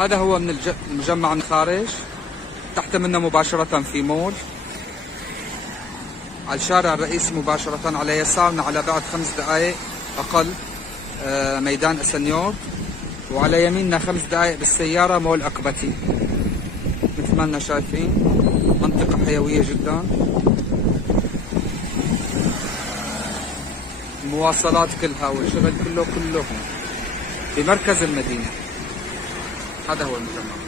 هذا هو من مجمع من خارج، تحت منا مباشرة في مول، على الشارع الرئيسي مباشرة على يسارنا على بعد 5 دقائق أقل ميدان اسنيور، وعلى يميننا 5 دقائق بالسيارة مول أكبتي. مثل ما لنا شايفين منطقة حيوية جدا، المواصلات كلها والشغل كله هون بمركز المدينة. هذا هو المجمع.